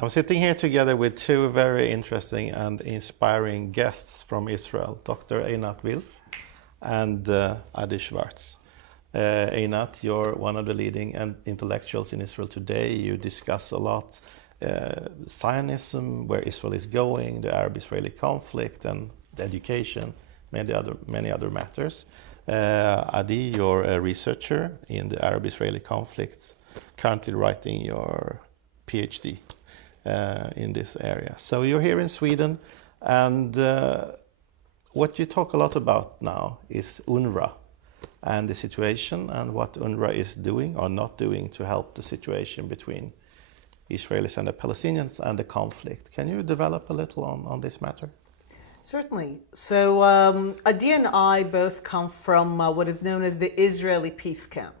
I'm sitting here together with two very interesting and inspiring guests from Israel, Dr. Einat Wilf and Adi Schwartz. Einat, you're one of the leading intellectuals in Israel today. You discuss a lot Zionism, where Israel is going, the Arab-Israeli conflict, and the education, many other matters. Adi, you're a researcher in the Arab-Israeli conflict, currently writing your PhD in this area. So you're here in Sweden, and what you talk a lot about now is UNRWA and the situation and what UNRWA is doing or not doing to help the situation between Israelis and the Palestinians and the conflict. Can you develop a little on this matter? Certainly. So Adi and I both come from what is known as the Israeli peace camp.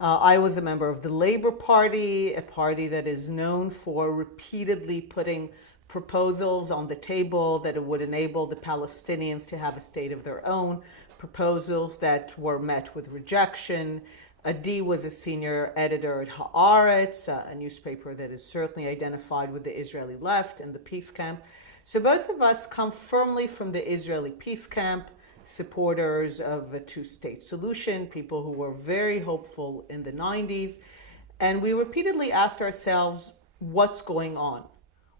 I was a member of the Labor Party, a party that is known for repeatedly putting proposals on the table that would enable the Palestinians to have a state of their own, proposals that were met with rejection. Adi was a senior editor at Haaretz, a newspaper that is certainly identified with the Israeli left and the peace camp. So both of us come firmly from the Israeli peace camp, supporters of a two-state solution, people who were very hopeful in the 90s. And we repeatedly asked ourselves, what's going on?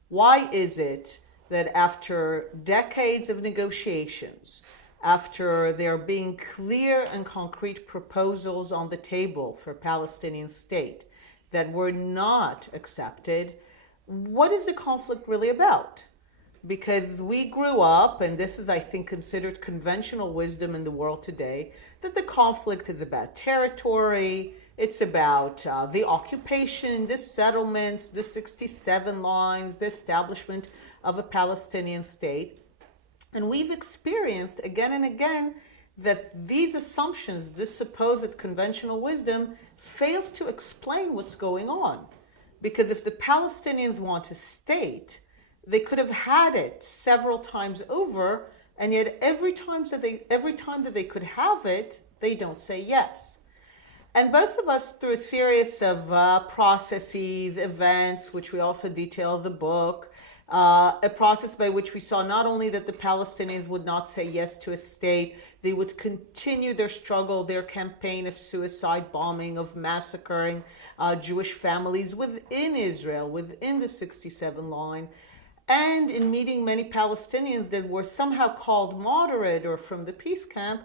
Why is it that after decades of negotiations, after there being clear and concrete proposals on the table for a Palestinian state that were not accepted, what is the conflict really about? Because we grew up, and this is, I think, considered conventional wisdom in the world today, that the conflict is about territory, it's about the occupation, the settlements, the 67 lines, the establishment of a Palestinian state. And we've experienced again and again that these assumptions, this supposed conventional wisdom, fails to explain what's going on. Because if the Palestinians want a state, they could have had it several times over, and yet every time that they could have it, they don't say yes. And both of us, through a series of processes, events, which we also detail in the book, a process by which we saw not only that the Palestinians would not say yes to a state, they would continue their struggle, their campaign of suicide bombing, of massacring Jewish families within Israel, within the 67 line, and in meeting many Palestinians that were somehow called moderate or from the peace camp,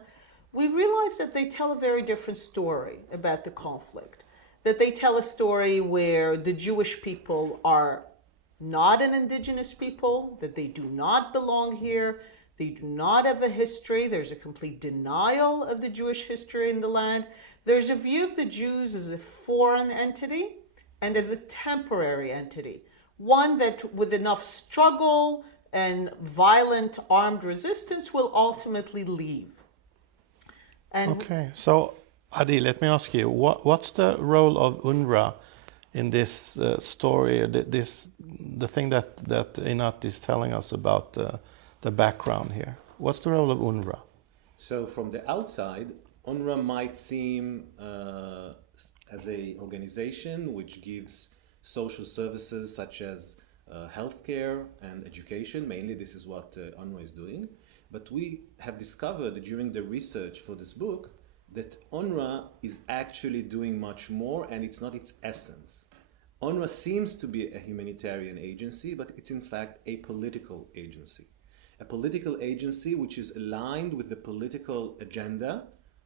we realized that they tell a very different story about the conflict. That they tell a story where the Jewish people are not an indigenous people, that they do not belong here, they do not have a history, there's a complete denial of the Jewish history in the land. There's a view of the Jews as a foreign entity and as a temporary entity, one that with enough struggle and violent armed resistance will ultimately leave. And okay, so Adi, let me ask you, what's the role of UNRWA in this story, the thing that Einat is telling us about the background here? What's the role of UNRWA? So from the outside, UNRWA might seem as an organization which gives social services such as healthcare and education. Mainly this is what UNRWA is doing. But we have discovered during the research for this book that UNRWA is actually doing much more, and it's not its essence. UNRWA seems to be a humanitarian agency, but it's in fact a political agency. A political agency which is aligned with the political agenda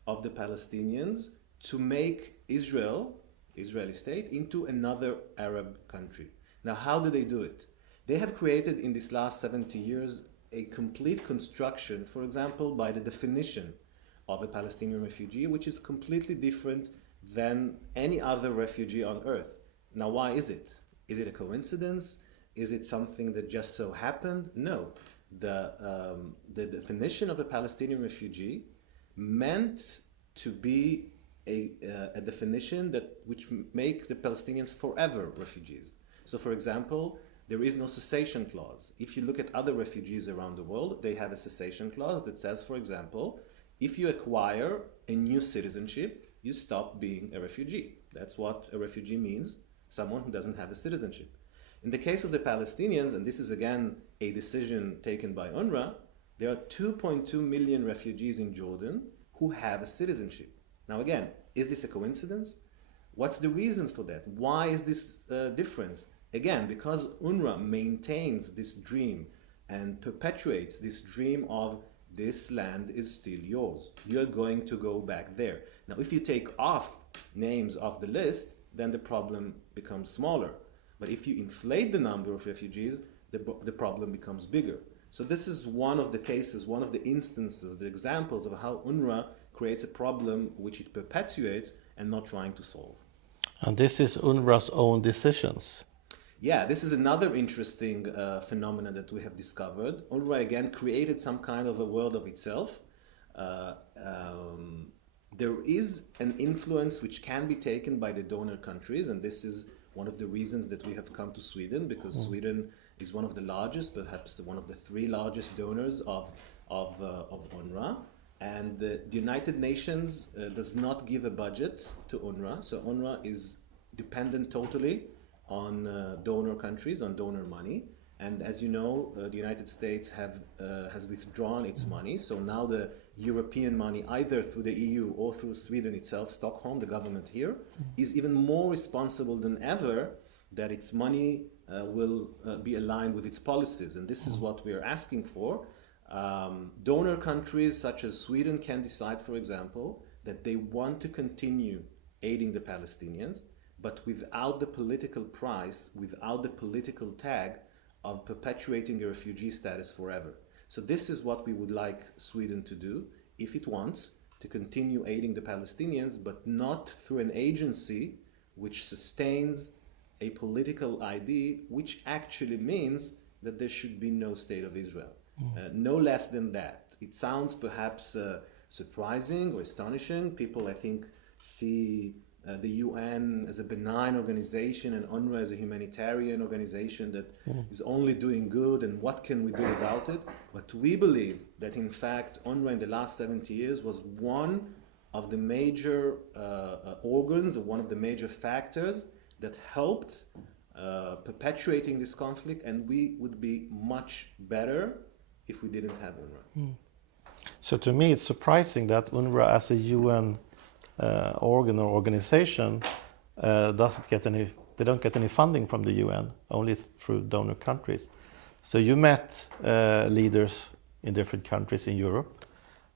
of the Palestinians to make Israel, Israeli state, into another Arab country. Now, how do they do it? They have created in these last 70 years a complete construction, for example, by the definition of a Palestinian refugee, which is completely different than any other refugee on earth. Now, why is it? Is it a coincidence? Is it something that just so happened? No. The definition of a Palestinian refugee meant to be a definition which make the Palestinians forever refugees. So, for example, there is no cessation clause. If you look at other refugees around the world, they have a cessation clause that says, for example, if you acquire a new citizenship, you stop being a refugee. That's what a refugee means, someone who doesn't have a citizenship. In the case of the Palestinians, and this is again a decision taken by UNRWA, there are 2.2 million refugees in Jordan who have a citizenship. Now again, is this a coincidence? What's the reason for that? Why is this difference? Again, because UNRWA maintains this dream and perpetuates this dream of this land is still yours. You're going to go back there. Now, if you take off names off the list, then the problem becomes smaller. But if you inflate the number of refugees, the problem becomes bigger. So this is one of the cases, one of the instances, the examples of how UNRWA creates a problem which it perpetuates and not trying to solve. And this is UNRWA's own decisions. Yeah, this is another interesting phenomenon that we have discovered. UNRWA again created some kind of a world of itself. There is an influence which can be taken by the donor countries, and this is one of the reasons that we have come to Sweden, because Sweden is one of the largest, perhaps one of the 3 largest donors of UNRWA. And the United Nations does not give a budget to UNRWA, so UNRWA is dependent totally on donor countries, on donor money. And as you know, the United States has withdrawn its money, so now the European money, either through the EU or through Sweden itself, Stockholm, the government here, is even more responsible than ever that its money will be aligned with its policies. And this is what we are asking for. Donor countries such as Sweden can decide, for example, that they want to continue aiding the Palestinians, but without the political price, without the political tag of perpetuating a refugee status forever. So this is what we would like Sweden to do, if it wants, to continue aiding the Palestinians, but not through an agency which sustains a political idea, which actually means that there should be no state of Israel. No less than that. It sounds perhaps surprising or astonishing. People, I think, see the UN as a benign organization and UNRWA as a humanitarian organization that is only doing good, and what can we do without it? But we believe that in fact UNRWA in the last 70 years was one of the major organs, or one of the major factors that helped perpetuating this conflict, and we would be much better if we didn't have UNRWA. So to me it's surprising that UNRWA as a UN organ or organization they don't get any funding from the UN, only through donor countries. So you met leaders in different countries in Europe.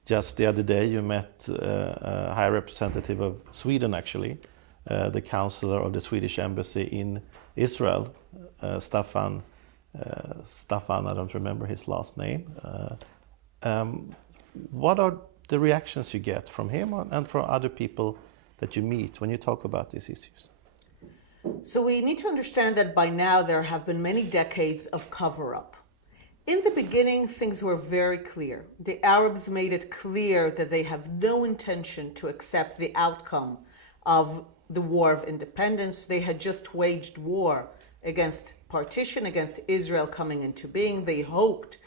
Just the other day you met a high representative of Sweden, actually, the counselor of the Swedish embassy in Israel, Staffan, I don't remember his last name. What are the reactions you get from him and from other people that you meet when you talk about these issues? So we need to understand that by now there have been many decades of cover-up. In the beginning, things were very clear. The Arabs made it clear that they have no intention to accept the outcome of the War of Independence. They had just waged war against partition, against Israel coming into being. They hoped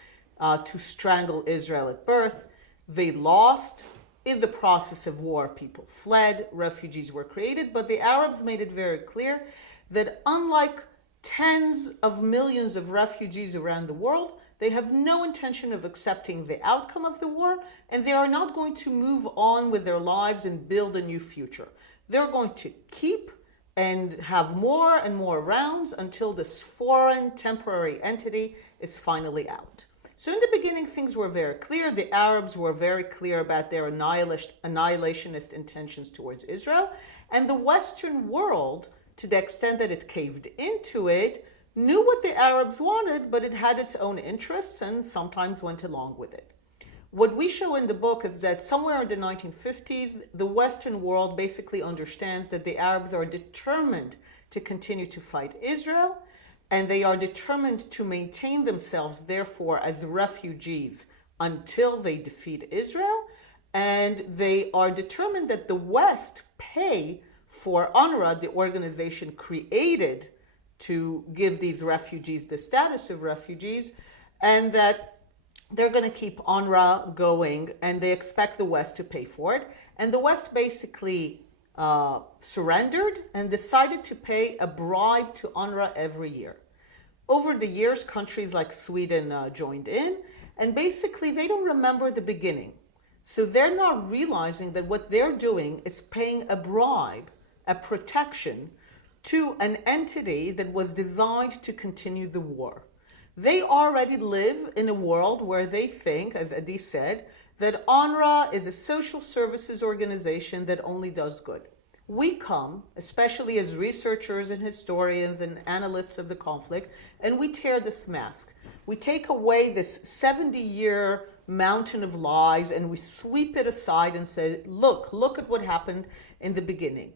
to strangle Israel at birth. They lost. In the process of war, people fled, refugees were created, but the Arabs made it very clear that unlike tens of millions of refugees around the world, they have no intention of accepting the outcome of the war, and they are not going to move on with their lives and build a new future. They're going to keep and have more and more rounds until this foreign temporary entity is finally out. So in the beginning, things were very clear. The Arabs were very clear about their annihilationist intentions towards Israel. And the Western world, to the extent that it caved into it, knew what the Arabs wanted, but it had its own interests and sometimes went along with it. What we show in the book is that somewhere in the 1950s, the Western world basically understands that the Arabs are determined to continue to fight Israel, and they are determined to maintain themselves, therefore, as refugees until they defeat Israel. And they are determined that the West pay for UNRWA, the organization created to give these refugees the status of refugees, and that they're going to keep UNRWA going, and they expect the West to pay for it. And the West basically surrendered and decided to pay a bribe to UNRWA every year. Over the years, countries like Sweden joined in, and basically they don't remember the beginning. So they're not realizing that what they're doing is paying a bribe, a protection, to an entity that was designed to continue the war. They already live in a world where they think, as Adi said, that UNRWA is a social services organization that only does good. We come, especially as researchers and historians and analysts of the conflict, and we tear this mask. We take away this 70-year mountain of lies and we sweep it aside and say, look at what happened in the beginning.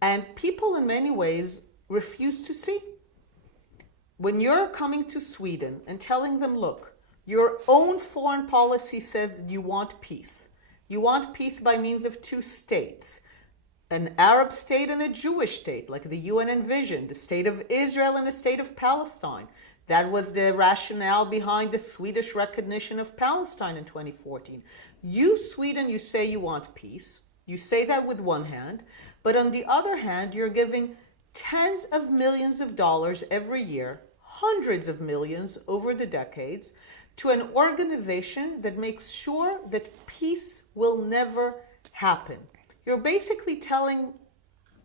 And people in many ways refuse to see. When you're coming to Sweden and telling them, look, your own foreign policy says you want peace. You want peace by means of two states, an Arab state and a Jewish state, like the UN envisioned, the state of Israel and the state of Palestine. That was the rationale behind the Swedish recognition of Palestine in 2014. You, Sweden, you say you want peace. You say that with one hand, but on the other hand, you're giving tens of millions of dollars every year, hundreds of millions over the decades, to an organization that makes sure that peace will never happen. You're basically telling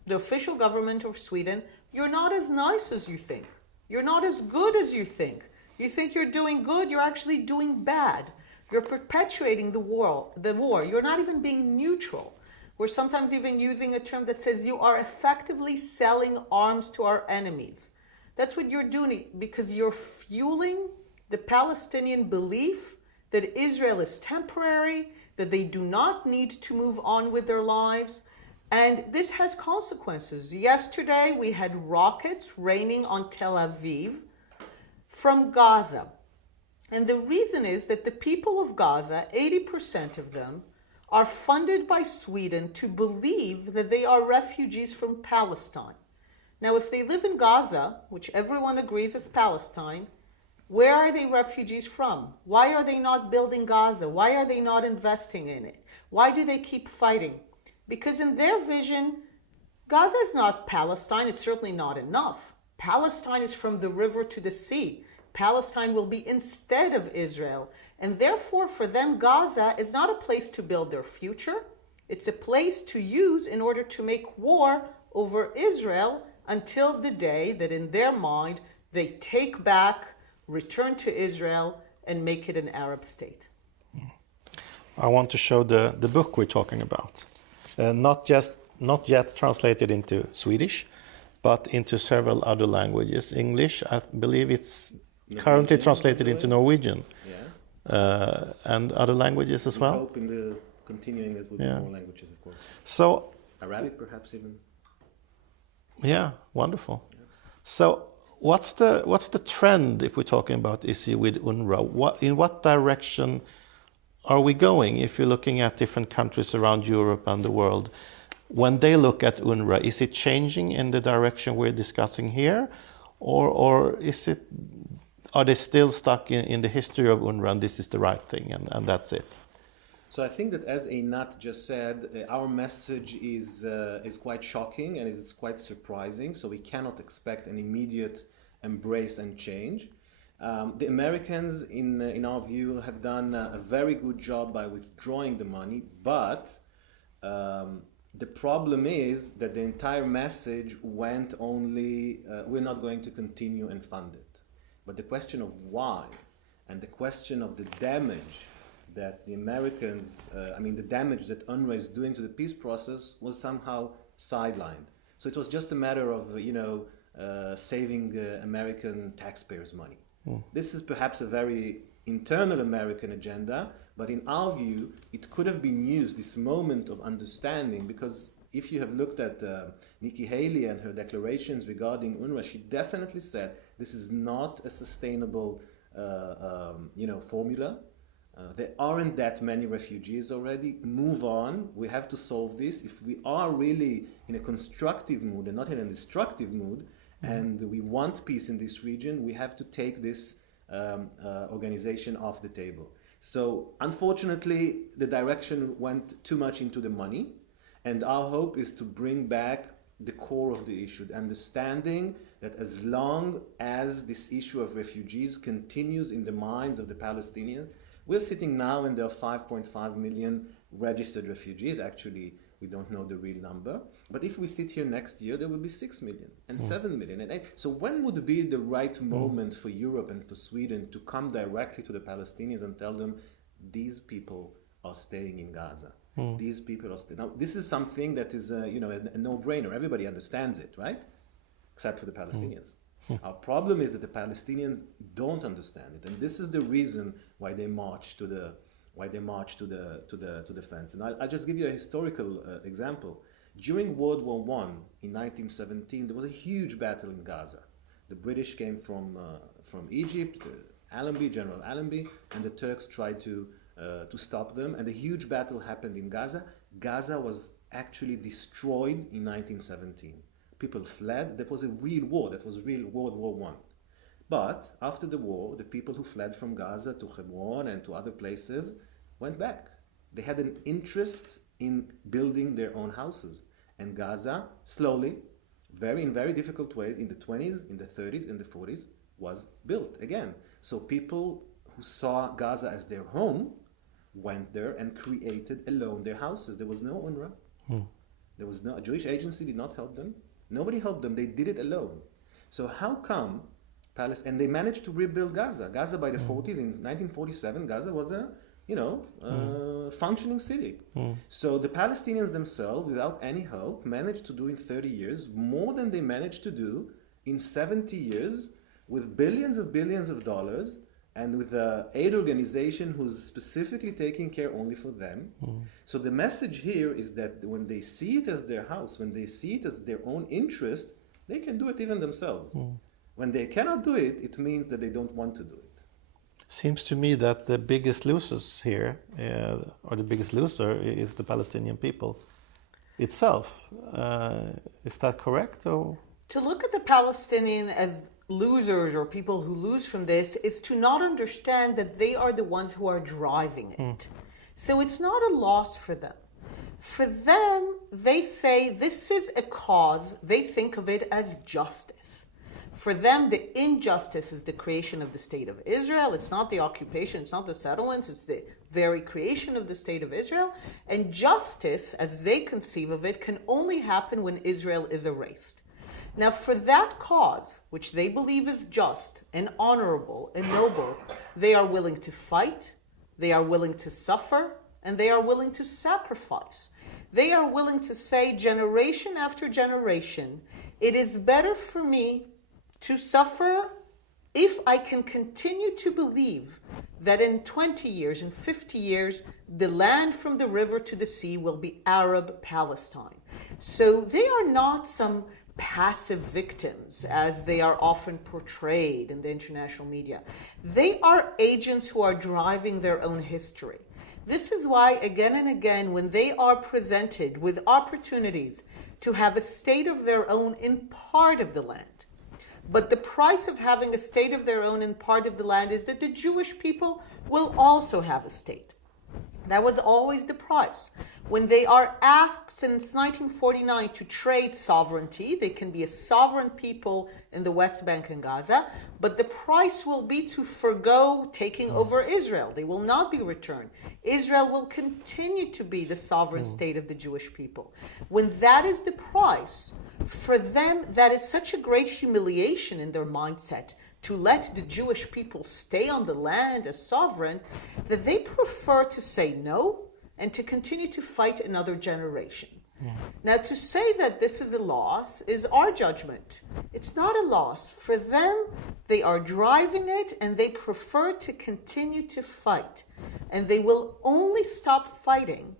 the official government of Sweden, you're not as nice as you think. You're not as good as you think. You think you're doing good, you're actually doing bad. You're perpetuating the war. You're not even being neutral. We're sometimes even using a term that says you are effectively selling arms to our enemies. That's what you're doing because you're fueling the Palestinian belief that Israel is temporary, that they do not need to move on with their lives. And this has consequences. Yesterday, we had rockets raining on Tel Aviv from Gaza. And the reason is that the people of Gaza, 80% of them, are funded by Sweden to believe that they are refugees from Palestine. Now, if they live in Gaza, which everyone agrees is Palestine, where are they refugees from? Why are they not building Gaza? Why are they not investing in it? Why do they keep fighting? Because in their vision, Gaza is not Palestine. It's certainly not enough. Palestine is from the river to the sea. Palestine will be instead of Israel. And therefore, for them, Gaza is not a place to build their future. It's a place to use in order to make war over Israel until the day that in their mind, they take back, return to Israel, and make it an Arab state. I want to show the book we're talking about. Not yet translated into Swedish, but into several other languages. English, I believe it's currently translated into Norwegian. Yeah. And other languages as well. We hope in the continuing it with more languages, of course. So Arabic, perhaps even. Yeah, wonderful. Yeah. So what's the trend if we're talking about issue with UNRWA? In what direction are we going if you're looking at different countries around Europe and the world? When they look at UNRWA, is it changing in the direction we're discussing here? Or are they still stuck in the history of UNRWA and this is the right thing and that's it? So I think that, as Einat just said, our message is quite shocking and is quite surprising. So we cannot expect an immediate embrace and change. The Americans, in our view, have done a very good job by withdrawing the money, but the problem is that the entire message went only, we're not going to continue and fund it. But the question of why and the question of the damage that the Americans, the damage that UNRWA is doing to the peace process was somehow sidelined. So it was just a matter of, saving American taxpayers' money. This is perhaps a very internal American agenda, but in our view, it could have been used, this moment of understanding, because if you have looked at Nikki Haley and her declarations regarding UNRWA, she definitely said this is not a sustainable formula. There aren't that many refugees already. Move on. We have to solve this. If we are really in a constructive mood and not in a destructive mood, and we want peace in this region, we have to take this organization off the table. So unfortunately, the direction went too much into the money, and our hope is to bring back the core of the issue, the understanding that as long as this issue of refugees continues in the minds of the Palestinians, we're sitting now and there are 5.5 million registered refugees. Actually, we don't know the real number. But if we sit here next year, there will be 6 million and 7 million and 8. So when would be the right moment for Europe and for Sweden to come directly to the Palestinians and tell them, these people are staying in Gaza? These people are staying. Now, this is something that is a no-brainer. Everybody understands it, right? Except for the Palestinians. Our problem is that the Palestinians don't understand it, and this is the reason why they march to the fence. And I'll just give you a historical example. During World War I in 1917, there was a huge battle in Gaza. The British came from Egypt, General Allenby, and the Turks tried to stop them. And a huge battle happened in Gaza. Gaza was actually destroyed in 1917. People fled. That was a real war. That was real World War I. But after the war, the people who fled from Gaza to Hebron and to other places went back. They had an interest in building their own houses. And Gaza, slowly, in very difficult ways, in the 20s, in the 30s, in the 40s, was built again. So people who saw Gaza as their home went there and created alone their houses. There was no UNRWA. There was no, a Jewish agency did not help them. Nobody helped them. They did it alone. So how come and they managed to rebuild Gaza. Gaza by the 40s, in 1947, Gaza was a functioning city. So the Palestinians themselves, without any help, managed to do in 30 years more than they managed to do in 70 years with billions of dollars and with an aid organization who's specifically taking care only for them. So the message here is that when they see it as their house, when they see it as their own interest, they can do it even themselves. When they cannot do it, it means that they don't want to do it. Seems to me that the biggest losers here, or the biggest loser, is the Palestinian people itself. Is that correct? Or? To look at the Palestinian as losers or people who lose from this is to not understand that they are the ones who are driving it. So it's not a loss for them. For them, they say this is a cause, they think of it as justice. For them, the injustice is the creation of the state of Israel. It's not the occupation, it's not the settlements, it's the very creation of the state of Israel. And justice, as they conceive of it, can only happen when Israel is erased. Now, for that cause, which they believe is just and honorable and noble, they are willing to fight, they are willing to suffer, and they are willing to sacrifice. They are willing to say, generation after generation, it is better for me to suffer if I can continue to believe that in 20 years, in 50 years, the land from the river to the sea will be Arab Palestine. So they are not some passive victims as they are often portrayed in the international media. They are agents who are driving their own history. This is why, again and again, when they are presented with opportunities to have a state of their own in part of the land, but the price of having a state of their own in part of the land is that the Jewish people will also have a state. That was always the price. When they are asked since 1949 to trade sovereignty, they can be a sovereign people in the West Bank and Gaza, but the price will be to forgo taking over Israel. They will not be returned. Israel will continue to be the sovereign state of the Jewish people. When that is the price, for them, that is such a great humiliation in their mindset to let the Jewish people stay on the land as sovereign, that they prefer to say no and to continue to fight another generation. Now, to say that this is a loss is our judgment. It's not a loss. For them, they are driving it and they prefer to continue to fight. And they will only stop fighting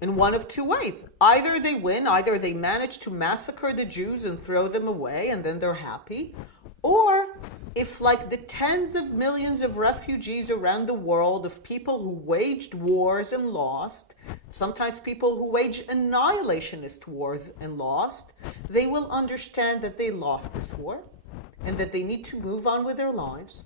in one of two ways. Either they win, either they manage to massacre the Jews and throw them away and then they're happy, or if, like the tens of millions of refugees around the world, of people who waged wars and lost, sometimes people who waged annihilationist wars and lost, they will understand that they lost this war and that they need to move on with their lives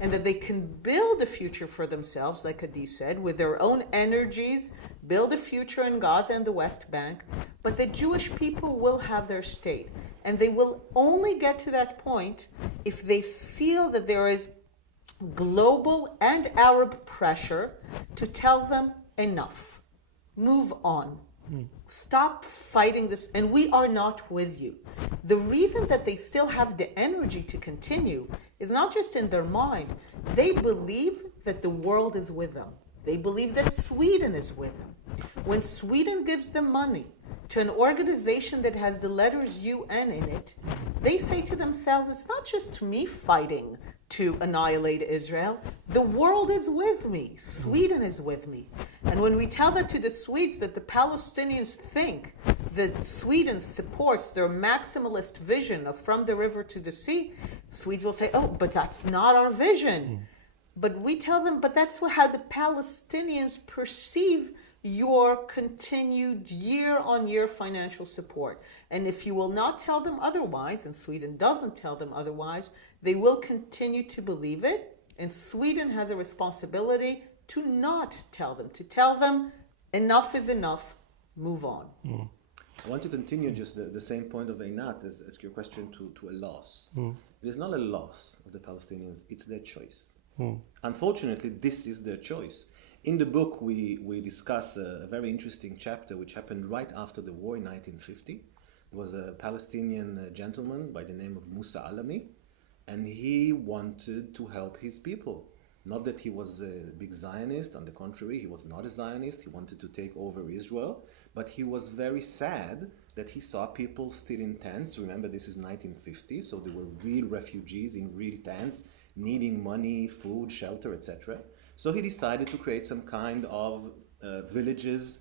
and that they can build a future for themselves, like Adi said, with their own energies, build a future in Gaza and the West Bank, but the Jewish people will have their state. And they will only get to that point if they feel that there is global and Arab pressure to tell them enough. Move on. Stop fighting this. And we are not with you. The reason that they still have the energy to continue is not just in their mind. They believe that the world is with them. They believe that Sweden is with them. When Sweden gives them money to an organization that has the letters UN in it, they say to themselves, it's not just me fighting to annihilate Israel. The world is with me. Sweden is with me. And when we tell that to the Swedes, that the Palestinians think that Sweden supports their maximalist vision of from the river to the sea, Swedes will say, oh, but that's not our vision. But we tell them, but that's how the Palestinians perceive your continued year-on-year financial support. And if you will not tell them otherwise, and Sweden doesn't tell them otherwise, they will continue to believe it. And Sweden has a responsibility to not tell them, to tell them enough is enough, move on. I want to continue just the same point of Einat as your question to a loss. It is not a loss of the Palestinians, it's their choice. Unfortunately, this is their choice. In the book, we discuss a very interesting chapter which happened right after the war in 1950. There was a Palestinian gentleman by the name of Musa Alami, and he wanted to help his people. Not that he was a big Zionist, on the contrary, he was not a Zionist, he wanted to take over Israel, but he was very sad that he saw people still in tents. Remember, this is 1950, so there were real refugees in real tents, needing money, food, shelter, etc. So he decided to create some kind of villages,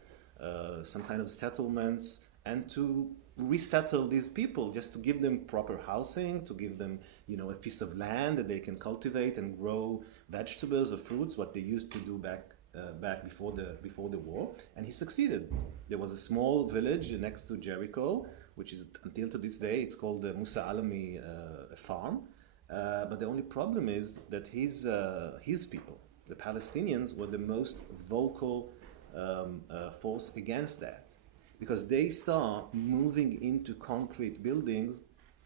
some kind of settlements, and to resettle these people, just to give them proper housing, to give them, a piece of land that they can cultivate and grow vegetables or fruits, what they used to do back before the war. And he succeeded. There was a small village next to Jericho, which is until to this day, it's called the Musa Alami farm. But the only problem is that his people, the Palestinians, were the most vocal force against that, because they saw moving into concrete buildings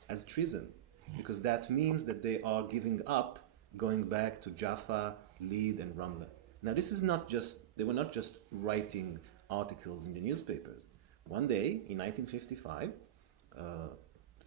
as treason, because that means that they are giving up going back to Jaffa, Lid, and Ramla. Now, they were not just writing articles in the newspapers. One day, in 1955,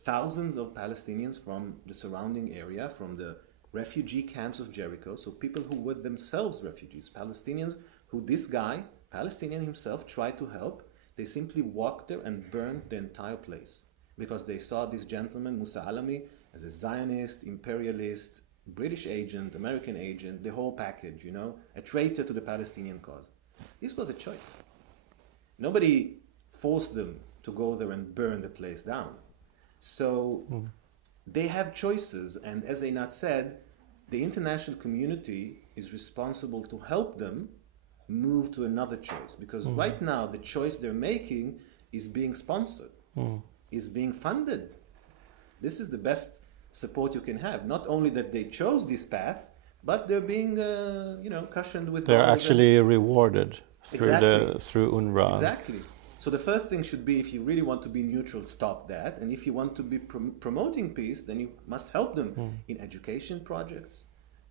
thousands of Palestinians from the surrounding area, from the refugee camps of Jericho, so people who were themselves refugees, Palestinians who this guy, Palestinian himself, tried to help, they simply walked there and burned the entire place, because they saw this gentleman, Musa Alami, as a Zionist, imperialist, British agent, American agent, the whole package, a traitor to the Palestinian cause. This was a choice. Nobody forced them to go there and burn the place down. So they have choices, and as Einat said, the international community is responsible to help them move to another choice, because right now the choice they're making is being sponsored, is being funded. This is the best support you can have. Not only that they chose this path, but they're being, cushioned with. They're actually rewarded through Exactly. through UNRWA. Exactly. So the first thing should be, if you really want to be neutral, stop that. And if you want to be promoting peace, then you must help them in education projects,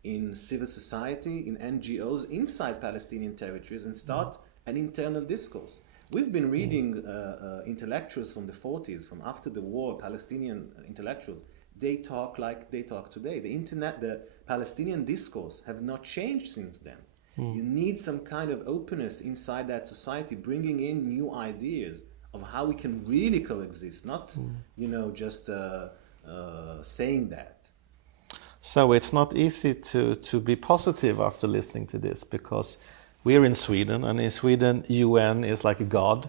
in civil society, in NGOs inside Palestinian territories, and start an internal discourse. We've been reading intellectuals from the 40s, from after the war, Palestinian intellectuals. They talk like they talk today. The Palestinian discourse have not changed since then. You need some kind of openness inside that society, bringing in new ideas of how we can really coexist, not, just saying that. So it's not easy to be positive after listening to this, because we're in Sweden, and in Sweden, UN is like a god.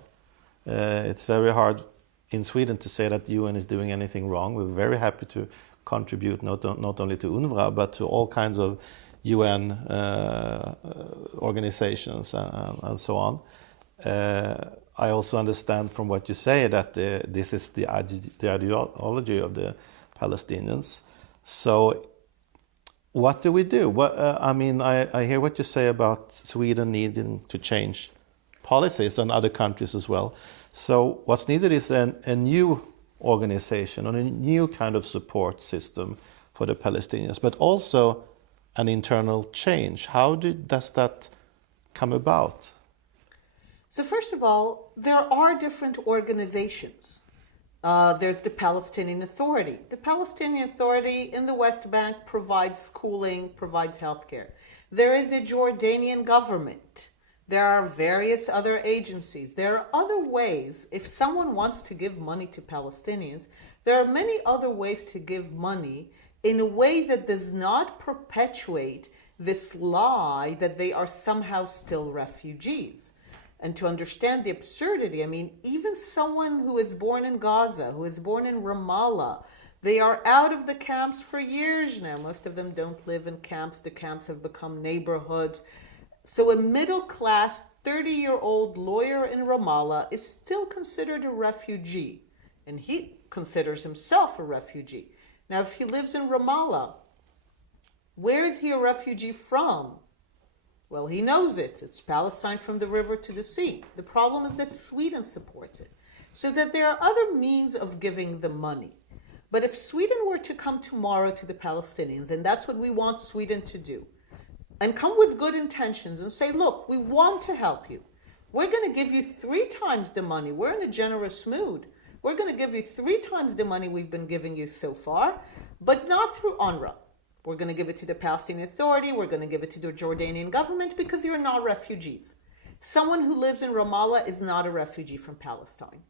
It's very hard in Sweden to say that UN is doing anything wrong. We're very happy to contribute not only to UNRWA, but to all kinds of UN organizations and so on. I also understand from what you say that this is the ideology of the Palestinians. So what do we do? I hear what you say about Sweden needing to change policies, and other countries as well. So what's needed is a new organization, on a new kind of support system for the Palestinians, but also an internal change. How does that come about? So first of all, there are different organizations. There's the Palestinian Authority. The Palestinian Authority in the West Bank provides schooling, provides healthcare. There is the Jordanian government. There are various other agencies. There are other ways. If someone wants to give money to Palestinians, there are many other ways to give money in a way that does not perpetuate this lie that they are somehow still refugees. And to understand the absurdity, I mean, even someone who is born in Gaza, who is born in Ramallah, they are out of the camps for years now. Most of them don't live in camps. The camps have become neighborhoods. So a middle-class, 30-year-old lawyer in Ramallah is still considered a refugee. And he considers himself a refugee. Now, if he lives in Ramallah, where is he a refugee from? Well, he knows it. It's Palestine from the river to the sea. The problem is that Sweden supports it. So that there are other means of giving the money. But if Sweden were to come tomorrow to the Palestinians, and that's what we want Sweden to do, and come with good intentions and say, look, we want to help you. We're going to give you 3 times the money. We're in a generous mood. We're going to give you 3 times the money we've been giving you so far, but not through UNRWA. We're going to give it to the Palestinian Authority. We're going to give it to the Jordanian government because you're not refugees. Someone who lives in Ramallah is not a refugee from Palestine.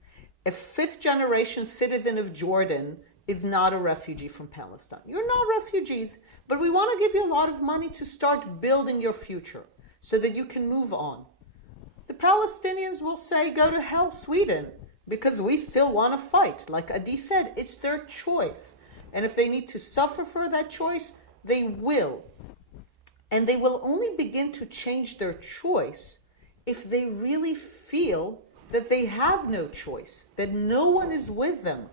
A 5th-generation citizen of Jordan is not a refugee from Palestine. You're not refugees, but we want to give you a lot of money to start building your future so that you can move on. The Palestinians will say, go to hell, Sweden, because we still want to fight. Like Adi said, it's their choice. And if they need to suffer for that choice, they will. And they will only begin to change their choice if they really feel that they have no choice, that no one is with them,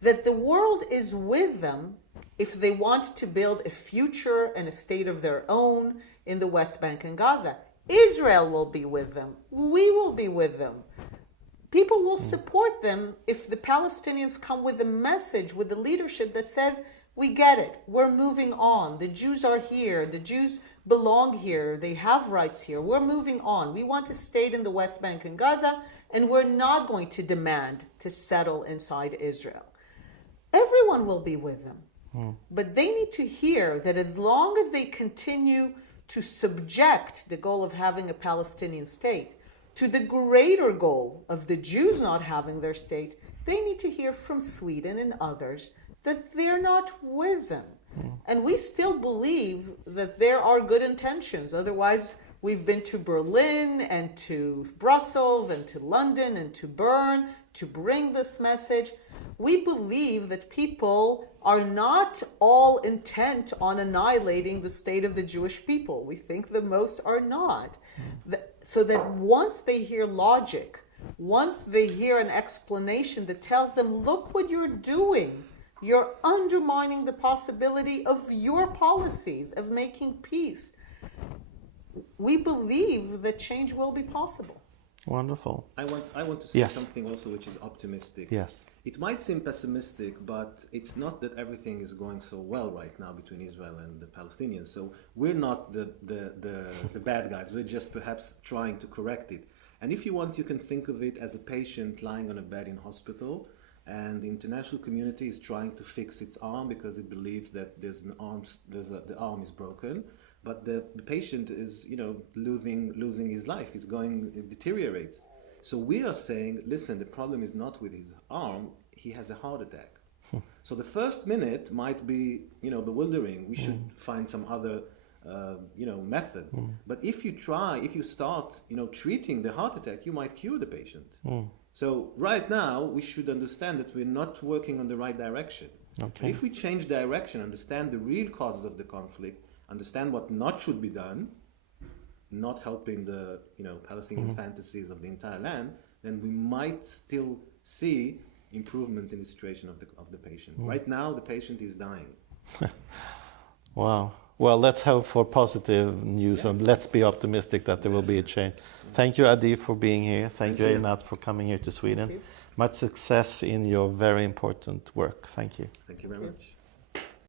that the world is with them if they want to build a future and a state of their own in the West Bank and Gaza. Israel will be with them. We will be with them. People will support them if the Palestinians come with a message, with the leadership that says, we get it, we're moving on, the Jews are here, the Jews belong here, they have rights here, we're moving on. We want a state in the West Bank and Gaza, and we're not going to demand to settle inside Israel. Everyone will be with them. But they need to hear that as long as they continue to subject the goal of having a Palestinian state to the greater goal of the Jews not having their state, they need to hear from Sweden and others that they're not with them. And we still believe that there are good intentions. Otherwise, we've been to Berlin and to Brussels and to London and to Bern to bring this message. We believe that people are not all intent on annihilating the state of the Jewish people. We think that most are not. So that once they hear logic, once they hear an explanation that tells them, look what you're doing, you're undermining the possibility of your policies, of making peace. We believe that change will be possible. Wonderful. I want to say something also which is optimistic. Yes. It might seem pessimistic, but it's not that everything is going so well right now between Israel and the Palestinians. So we're not the bad guys. We're just perhaps trying to correct it. And if you want, you can think of it as a patient lying on a bed in hospital, and the international community is trying to fix its arm because it believes that the arm is broken. But the patient is, losing his life. It deteriorates. So we are saying, listen, the problem is not with his arm. He has a heart attack. So the first minute might be, bewildering. We should find some other, method. But if you start, treating the heart attack, you might cure the patient. So right now, we should understand that we're not working on the right direction. Okay. If we change direction, understand the real causes of the conflict, understand what not should be done, not helping the Palestinian fantasies of the entire land, then we might still see improvement in the situation of the patient. Right now, the patient is dying. Wow. Well, let's hope for positive news and let's be optimistic that there will be a change. Thank you, Adi, for being here. Thank you, Einat, for coming here to Sweden. Much success in your very important work. Thank you. Thank you very much.